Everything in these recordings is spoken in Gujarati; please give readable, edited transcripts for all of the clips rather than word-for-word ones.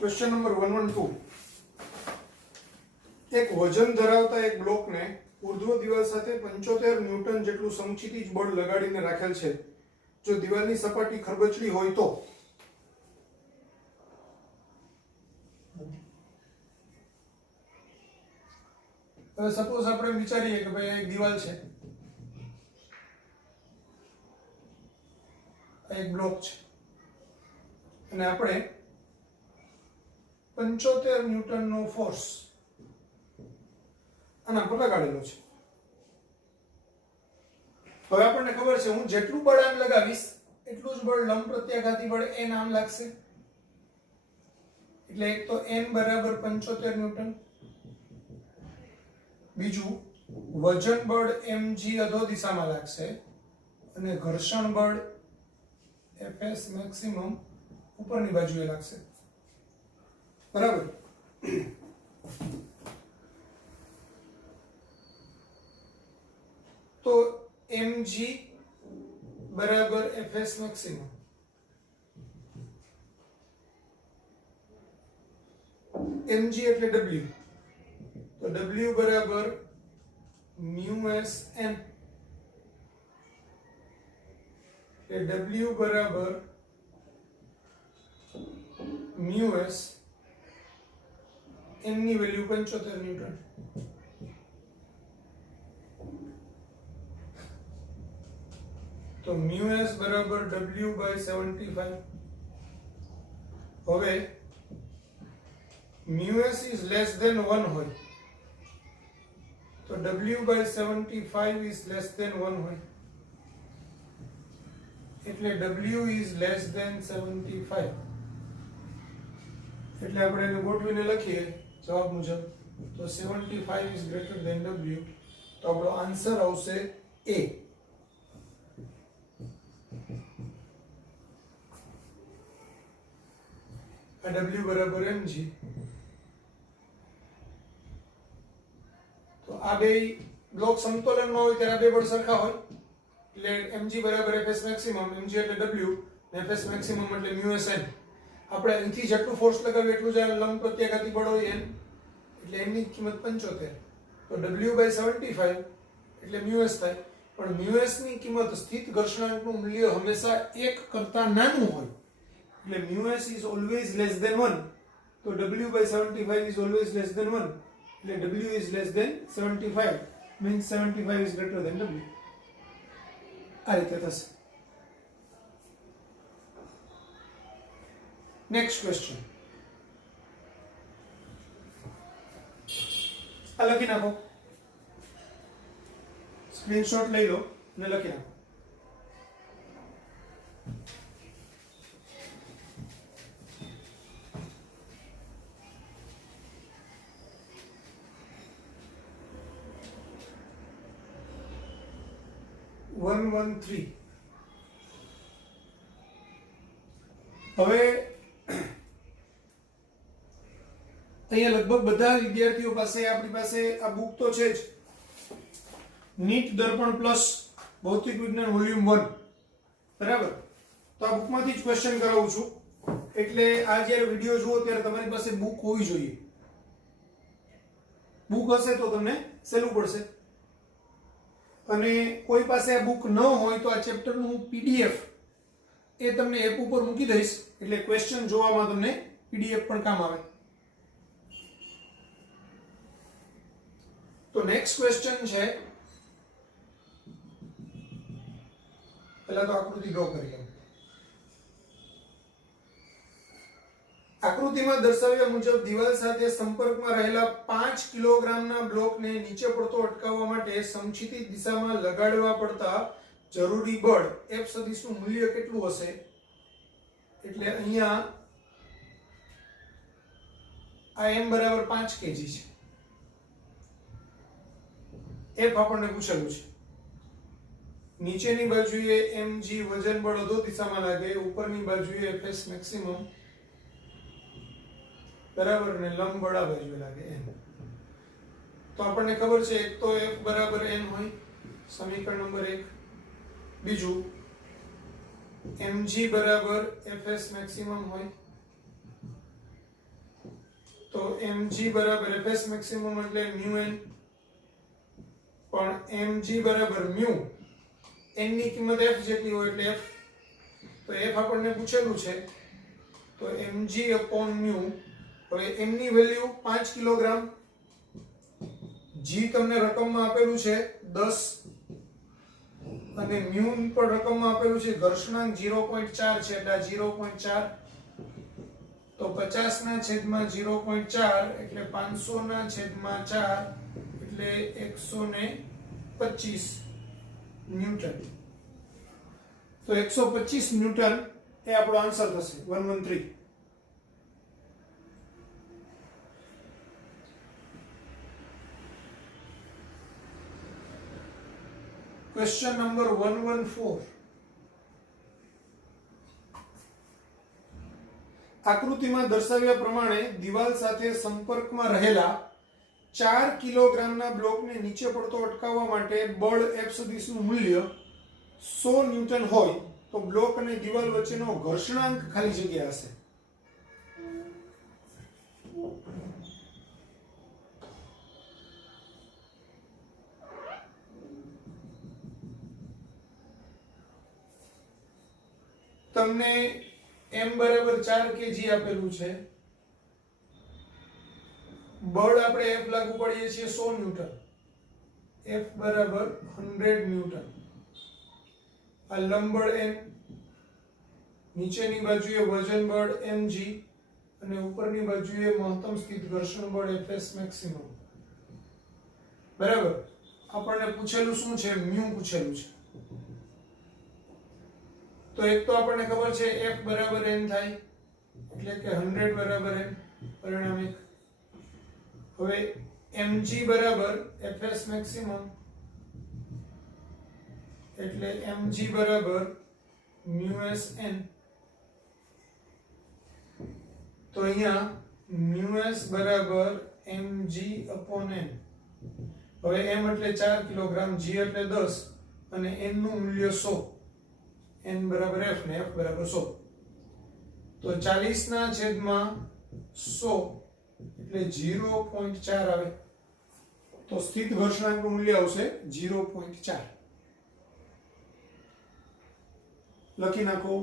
क्वेश्चन नंबर 112 एक वजन धरावता एक ब्लॉक ने ऊर्ध्व दीवाल સાથે 75 ન્યૂટન જેટલું સમક્ષિતિજ બળ લગાડીને રાખેલ છે। જો દિવાલની સપાટી ખરબચડી હોય તો હવે સપોઝ આપણે વિચારીએ કે ભાઈ એક દિવાલ છે, એક બ્લોક છે અને આપણે 75 ન્યૂટનનો ફોર્સ આના પર લગાડેલો છે। હવે આપણને ખબર છે હું જેટલું બળ આમ લગાવીશ એટલું જ બળ લંબ પ્રત્યાઘાતી બળ n આમ લાગશે, એટલે એક તો n બરાબર 75 ન્યૂટન, બીજું વજન બળ mg અધો દિશામાં લાગશે અને ઘર્ષણ બળ fs મેક્સિમમ ઉપરની બાજુએ લાગશે, બરાબર। तो mg बराबर fs मैक्सिमम, mg એટલે w, तो w बराबर μs n, w बराबर μs n ની વેલ્યુ 75 ન્યૂટન। तो μs बराबर w by 75। હવે μs is less than 1 હોય તો w by 75 is less than 1 હોય, એટલે w is less than 75, એટલે આપણે એને ગોઠવીને લખીએ જવાબ મુજબ, તો 75 is greater than w, તો આપણો આન્સર આવશે a। W बराबर mg, तो आ बे ब्लॉक समतोलन में होय त्यारे बे बळ सरखा होय, એટલે mg बराबर fs मैक्सिमम, mg એટલે w ને fs मैक्सिमम એટલે μs n। આપણે અહીંથી જેટલું ફોર્સ લગાવીએ એટલું જ લંબ પ્રત્યાઘાતી બળ હોય n, એટલે n ની કિંમત 75, તો w by 75 એટલે μs થાય, પણ μs ની કિંમત સ્થિત ઘર્ષણાંકનું મૂલ્ય હંમેશા 1 કરતા નાનું હોય, એટલે μs is always less than 1, તો w by 75 is always less than 1, એટલે w is less than 75 means 75 is greater than w। આ રીતે થશે। નેક્સ્ટ ક્વેશ્ચન આ લખી નાખો, સ્ક્રીનશોટ લઈ લો અને લખી નાખો। હવે અહીંયા લગભગ બધા વિદ્યાર્થીઓ પાસે આપણી પાસે આ બુક તો છે જ, નીટ દર્પણ પ્લસ ભૌતિક વિજ્ઞાન વોલ્યુમ 1, બરાબર। તો આ બુકમાંથી જ ક્વેશ્ચન કરાવું છું, એટલે આ જ્યારે વિડિયો જુઓ ત્યારે તમારી પાસે બુક હોવી જોઈએ, બુક હશે તો તમને સહેલું પડશે, અને કોઈ પાસે આ બુક ન હોય તો આ ચેપ્ટરનું પીડીએફ એ તમને એપ ઉપર મૂકી દઈશ, એટલે ક્વેશ્ચન જોવામાં તમને પીડીએફ પણ કામ આવે। તો નેક્સ્ટ ક્વેશ્ચન છે, પહેલા તો આકૃતિ ડ્રો કરી લો। આકૃતિમાં દર્શાવ્યા મુજબ દિવાલ સાથે સંપર્કમાં રહેલા 5 કિલોગ્રામના બ્લોકને નીચે પડતો અટકાવવા માટે સમક્ષિતિજ દિશામાં લગાડવા પડતા જરૂરી બળ F સદિશનું મૂલ્ય કેટલું હશે, એટલે અહીંયા આ m બરાબર 5 kg છે, F આપણને પૂછેલું છે, નીચેની બાજુએ mg વજન બળ અધો દિશામાં લાગે, ઉપરની બાજુએ fs મેક્સિમમ બરાબર ને લંબ બળ આ બાજુએ લાગે એમ. તો આપણને ખબર છે એક તો f બરાબર n હોય, સમીકરણ નંબર 1. બીજું mg બરાબર fs મેક્સિમમ હોય, તો mg બરાબર fs મેક્સિમમ એટલે μn, પણ mg બરાબર μ, n ની કિંમત f જેટલી હોય એટલે f, તો f આપણને પૂછેલું છે, તો mg upon μ. હવે m ની વેલ્યુ 5 કિલોગ્રામ, g તમને રકમમાં આપેલું છે 10 અને μ પણ રકમમાં આપેલું છે, ઘર્ષણાંક 0.4 છે એટલે આ 0.4, તો 50 ના છેદમાં 0.4 એટલે 500 ના છેદમાં 4 એટલે 125 ન્યૂટન. તો 125 ન્યૂટન એ આપણો આન્સર થશે 113. Question number 114. આકૃતિમાં દર્શાવ્યા પ્રમાણે દિવાલ સાથે સંપર્કમાં રહેલા 4 કિલોગ્રામના બ્લોકને નીચે પડતો અટકાવવા માટે બળ F સદિશનું મૂલ્ય 100 ન્યૂટન હોય તો બ્લોક અને દિવાલ વચ્ચેનો ઘર્ષણાંક ખાલી જગ્યા હશે. તમને m બરાબર 4 kg આપેલું છે, બળ આપણે F લાગુ પાડીએ છીએ 100 ન્યૂટન, F બરાબર 100 ન્યૂટન. આ લંબ બળ n, નીચેની બાજુએ વજન બળ mg અને ઉપરની બાજુએ મહત્તમ સ્થિત ઘર્ષણ બળ fs મેક્સિમમ. બરાબર. આપણને પૂછેલું શું છે? મ્યુ પૂછેલું છે. તો એક તો આપણને ખબર છે F બરાબર n થાય એટલે કે 100 બરાબર n, પરિણામિક. હવે mg બરાબર fs મેક્સિમમ એટલે mg બરાબર μs n. તો અહીંયા μs બરાબર mg upon n. હવે m એટલે 4 કિલોગ્રામ, g એટલે 10 અને n નું મૂલ્ય 100, n બરાબર f ને f બરાબર 100. તો 40 ના છેદમાં 100 એટલે 0.4 આવે, તો સ્થિત ઘર્ષણાંકનું મૂલ્ય આવશે 0.4. લખી નાખો.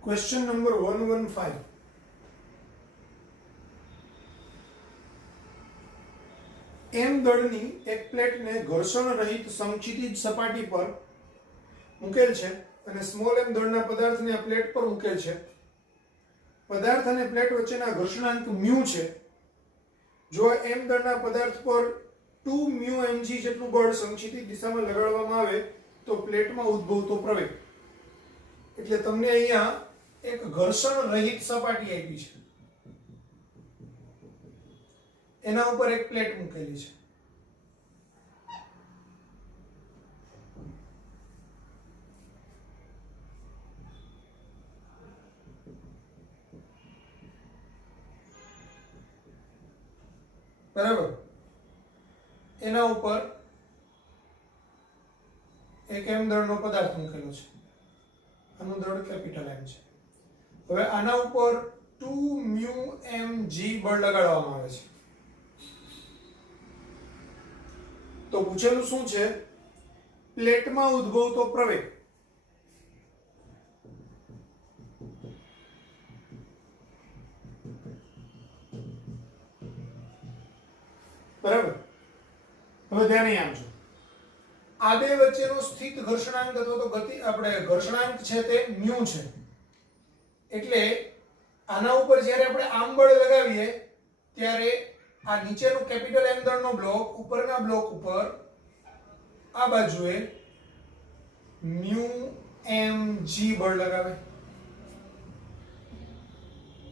Question number 115. m દળની એક પ્લેટને ઘર્ષણ રહિત સમક્ષિતિજ સપાટી પર મૂકેલ છે અને સ્મોલ m દળના પદાર્થને આ પ્લેટ પર મૂકેલ છે. પદાર્થ અને પ્લેટ વચ્ચેના ઘર્ષણાંક મ્યુ છે. જો m દળના પદાર્થ પર 2 μ mg જેટલું બળ સમક્ષિતિજ દિશામાં લગાડવામાં આવે તો પ્લેટમાં ઉદ્ભવતો પ્રવેગ. એટલે તમને અહીંયા એક ઘર્ષણ રહિત સપાટી આપી છે, એના ઉપર એક પ્લેટ મૂકેલી છે. બરાબર. એના ઉપર એક m દળનો પદાર્થ મૂકેલો છે, આનું દળ કેપિટલ M છે. હવે આના ઉપર 2 μ mg બળ લગાડવામાં આવે છે. તો પૂછેલું શું છે? પ્લેટમાં ઉદ્ભવતો પ્રવેગ. બરાબર. હવે ધ્યાન આપજો. આ બે વચ્ચેનો સ્થિત ઘર્ષણાંક અથવા તો ગતિ આપણે ઘર્ષણાંક છે તે મ્યુ છે. એટલે આના ઉપર જ્યારે આપણે આમ બળ લગાવીએ ત્યારે આ નીચેનો કેપિટલ M દળનો બ્લોક ઉપરના બ્લોક ઉપર આ બાજુએ મ્યુ એમ જી બળ લગાવે,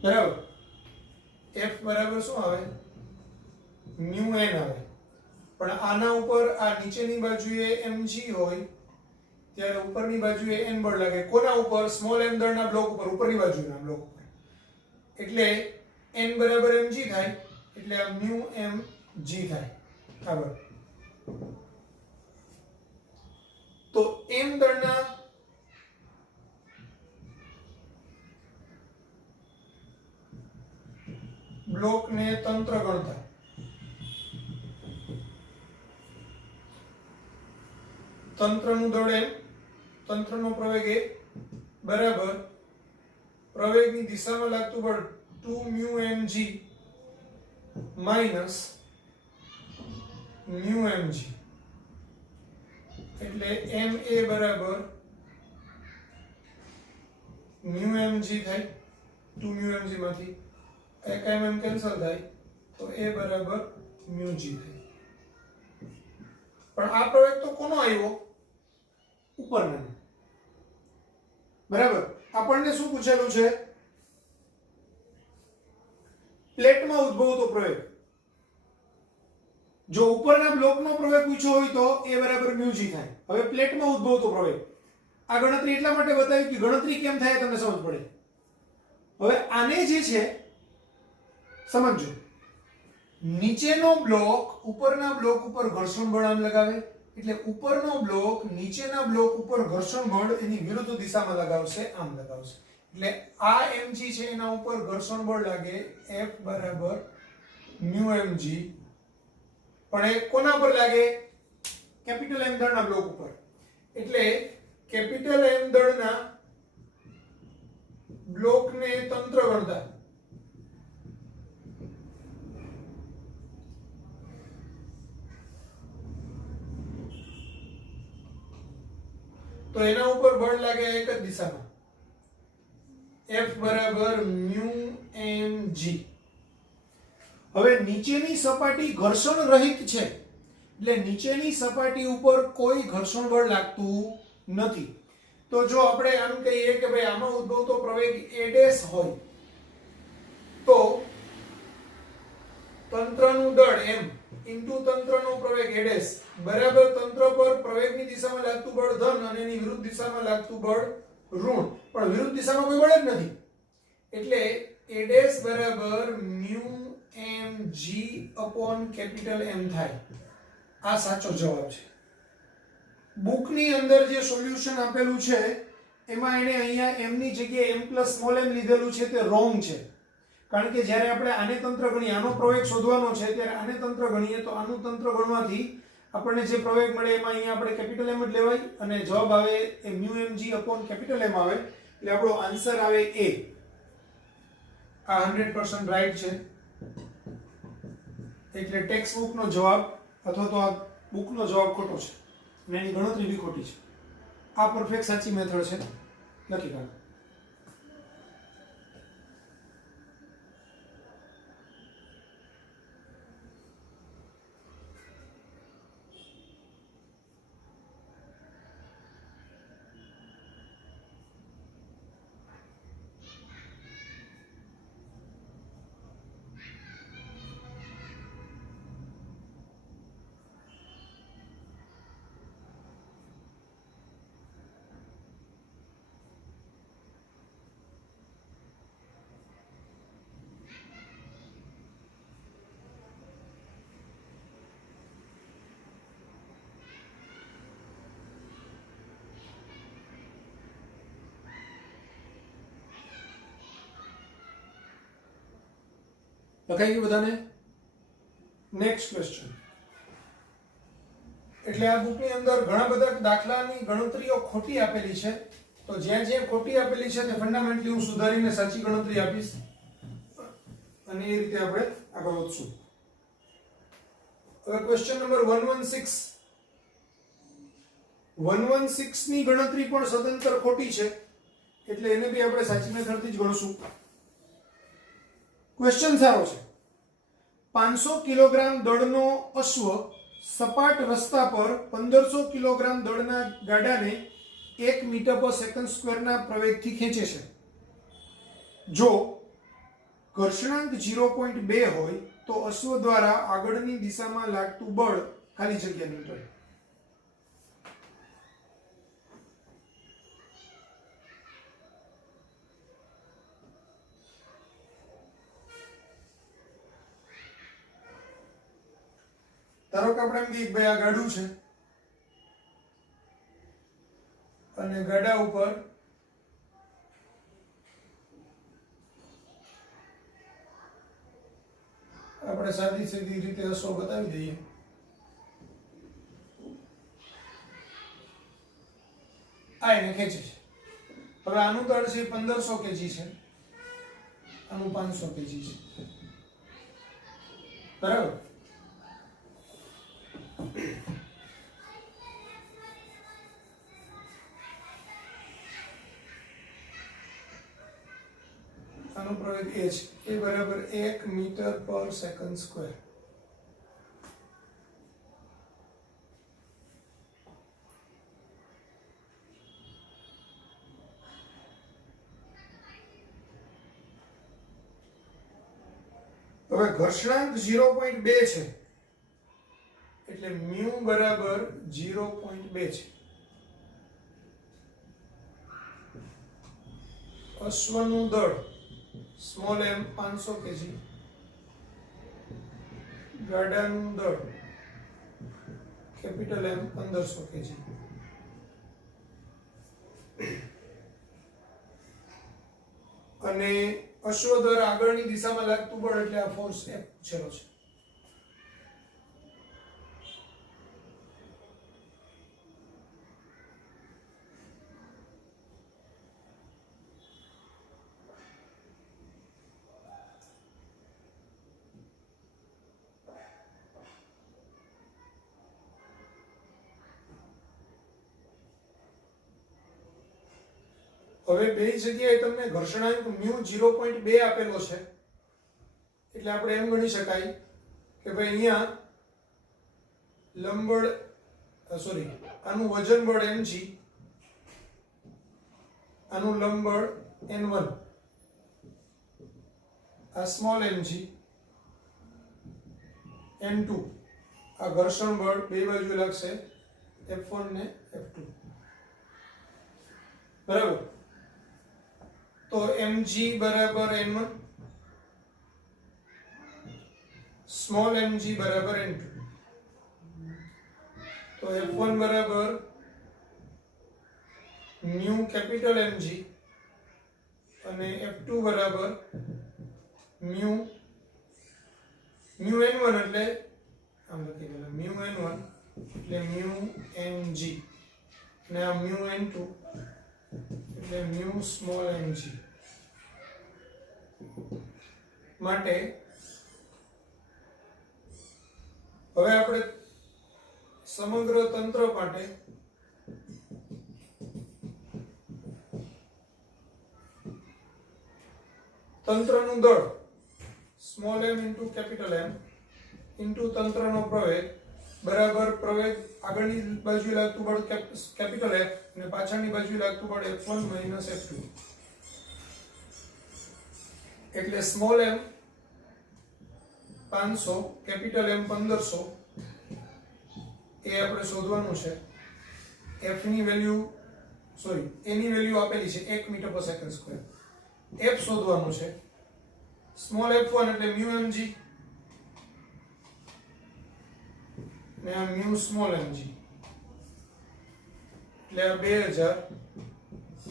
બરાબર. F બરાબર શું આવે? મ્યુ એન આવે. પણ આના ઉપર આ નીચેની બાજુએ mg હોય ત્યારે ઉપરની બાજુએ n બળ લાગે. કોના ઉપર? સ્મોલ m દળના બ્લોક ઉપર, ઉપરની બાજુના બ્લોક ઉપર. એટલે n બરાબર mg થાય, એટલે આ મ્યુ mg થાય. બરાબર. તો m દળના બ્લોકને તંત્ર ગણતા તંત્રનું દળ m, તંત્રનો પ્રવેગ a બરાબર પ્રવેગની દિશામાં લાગતું બળ 2 mu mg minus mu mg, એટલે ma બરાબર મ્યુ mg થાય. 2 મ્યુ mg માંથી એક mm કેન્સલ થાય તો a બરાબર મ્યુ g થાય. પણ આ પ્રવેગ તો કોનો આવ્યો? ઉપરનો. બરાબર. આપણને શું પૂછેલું છે? પ્લેટમાં ઉદ્ભવતો પ્રવેગ. જો ઉપરના બ્લોકનો પ્રવેગ પૂછ્યો હોય તો a બરાબર મ્યુ g થાય. હવે પ્લેટમાં ઉદ્ભવતો પ્રવેગ, આ ગણતરી એટલા માટે બતાવી કે ગણતરી કેમ થાય તમને સમજ પડે. હવે આને જે છે સમજો, નીચેનો બ્લોક ઉપરના બ્લોક ઉપર ઘર્ષણ બળ આમ લગાવે, એટલે ઉપરનો બ્લોક નીચેના બ્લોક ઉપર ઘર્ષણ બળ એની વિરુદ્ધ દિશામાં લગાવશે, આમ લગાવશે. એટલે આ mg છે એના ઉપર ઘર્ષણ બળ લાગે F બરાબર મ્યુ mg, પણ એ કોના પર લાગે? કેપિટલ M દળના બ્લોક ઉપર. એટલે કેપિટલ M દળના બ્લોકને તંત્ર ગણતા તો એના ઉપર બળ લાગે એક જ દિશામાં, F બરાબર મ્યુ mg. હવે નીચેની સપાટી ઘર્ષણ રહિત છે, એટલે નીચેની સપાટી ઉપર કોઈ ઘર્ષણ બળ લાગતું નથી. તો જો આપણે આમ કહીએ કે ભાઈ આમાં ઉદ્ભવતો પ્રવેગ a' હોય તો તંત્રનું દળ m ઇન્ટુ તંત્રનો પ્રવેગ a' બરાબર તંત્ર પર પ્રવેગની દિશામાં લાગતું બળ ધન અને એની વિરુદ્ધ દિશામાં લાગતું બળ ઋણ. પણ વિરુદ્ધ દિશામાં કોઈ બળ જ નથી, એટલે a' બરાબર mu mg upon capital M થાય. આ સાચો જવાબ છે. બુકની અંદર જે સોલ્યુશન આપેલું છે એમાં એને અહીંયા m ની જગ્યાએ m પ્લસ સ્મોલ m લીધેલું છે, તે રોંગ છે. કારણ કે જ્યારે આપણે આને તંત્ર ગણીએ, આનો પ્રવેગ શોધવાનો છે, ત્યારે આને તંત્ર ગણીએ તો આનું તંત્ર ગણવાથી આપણને જે પ્રવેગ મળે એમાં અહીંયા આપણે કેપિટલ M જ લેવાય અને જવાબ આવે એ mu mg upon capital M આવે. એટલે આપણો આન્સર આવે a. આ 100% રાઈટ છે. એટલે ટેક્સ્ટ બુકનો જવાબ અથવા તો આ બુકનો જવાબ ખોટો છે અને એની ગણતરી બી ખોટી છે. આ પરફેક્ટ સાચી મેથડ છે, લખી કાઢો. લખાઈ ગયું બધાને? Next question. એટલે આ બુકની અંદર ઘણા બધા દાખલાની ગણતરીઓ ખોટી આપેલી છે, તો જ્યાં જ્યાં ખોટી આપેલી છે તે ફંડામેન્ટલી હું સુધારીને સાચી ગણતરી આપીશ અને એ રીતે આપણે આગળ વધશું. હવે ક્વેશ્ચન નંબર 116 ની ગણતરી પણ સદંતર ખોટી છે, એટલે એને બી આપણે સાચી મેથડથી જ ગણશું. ક્વેશ્ચન સારો છે. 500 કિલોગ્રામ દળનો અશ્વ સપાટ રસ્તા પર 1500 કિલોગ્રામ દળના ગાડાને 1 મીટર પર સેકન્ડ સ્ક્વેરના પ્રવેગથી ખેંચે છે. જો ઘર્ષણાંક 0.2 હોય તો અશ્વ દ્વારા આગળની દિશામાં લાગતું બળ ખાલી જગ્યા ન્યૂટન. ધારો કે આપણે એમ કહીએ ભાઈ આ ગાડું છે અને ગાડા ઉપર આપણે સાદી સીધી રીતે અસરો બતાવી દઈએ. આ એને ખેંચે છે. હવે આનું દળ છે 1500 કેજી છે, આનું 500 કેજી છે, બરાબર. આનો પ્રવેગ એ છે, એ બરાબર 1 મીટર પર સેકન્ડ સ્ક્વેર. હવે ઘર્ષણાંક 0.2 છે એટલે મ્યુ બરાબર 0.2 છે. અશ્વનું દળ સ્મોલ m 500 કેજી, ગાડાનું દળ કેપિટલ M 1500 કેજી. અને અશ્વ દ્વારા આગળની દિશામાં લાગતું બળ એટલે આ ફોર્સ F પૂછેલો છે. હવે બે જગ્યાએ તમને ઘર્ષણાંક મ્યુ 0.2 આપેલો છે એટલે આપણે એમ ગણી શકાય કે ભાઈ અહીંયા લંબબળ આનું વજન બળ mg, આનું લંબબળ n1, આ સ્મોલ mg, n2, આ ઘર્ષણ બળ બે બાજુ લાગશે F1 ને F2, બરાબર. તો mg બરાબર n1, સ્મોલ mg બરાબર n2, તો F1 બરાબર મ્યુ કેપિટલ mg અને F2 બરાબર મ્યુ n1 એટલે આમ લખી દેવાનું મ્યુ n1 એટલે મ્યુ mg અને આ મ્યુ n2 એટલે મ્યુ સ્મોલ mg. માટે હવે આપણે સમગ્ર તંત્ર માટે તંત્રનું દળ small m into capital M into તંત્રનો પ્રવેગ બરાબર પ્રવેગ આગળની બાજુએ લાગતું બળ કેપિટલ F અને પાછળની બાજુએ લાગતું બળ F1 માઈનસ F2 એટલે સ્મોલ m 500 કેપિટલ M 1500 એ આપણે શોધવાનું છે. F ની વેલ્યુ A ની વેલ્યુ આપેલી છે 1 મીટર પર સેકન્ડ સ્ક્વેર. F શોધવાનું છે. સ્મોલ f1 એટલે મ્યુ mg ને આ મ્યુ સ્મોલ mg એટલે આ 2000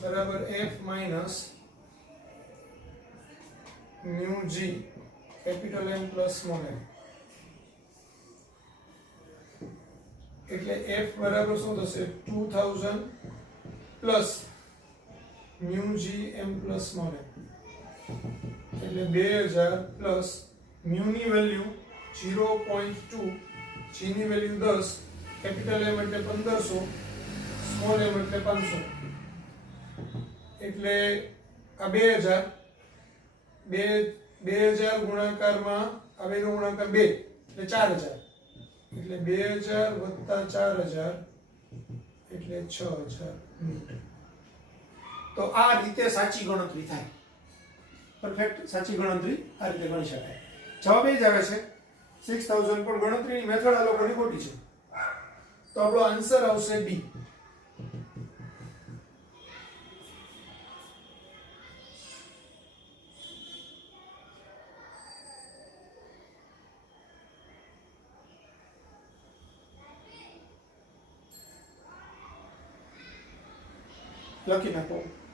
બરાબર f minus mu g capital M plus small m એટલે f બરાબર શું થશે 2000 plus mu g m plus small m એટલે 2000 પ્લસ મ્યુ ની વેલ્યુ 0.2, g ની વેલ્યુ 10, કેપિટલ M એટલે 1500, સ્મોલ m એટલે 500 એટલે આ 2000 ગુણાકારમાં આવેલો ગુણાકાર 2 એટલે 4000 એટલે 2000 વત્તા 4000 એટલે 6000 મીટર. તો આ રીતે સાચી ગણતરી થાય. પરફેક્ટ સાચી ગણતરી આ રીતે ગણી શકાય. જવાબ એ જ આવે છે 6000, પણ ગણતરીની મેથડ આ લોકોની ખોટી છે. તો આપણો આન્સર આવશે બી. લખી નાખો.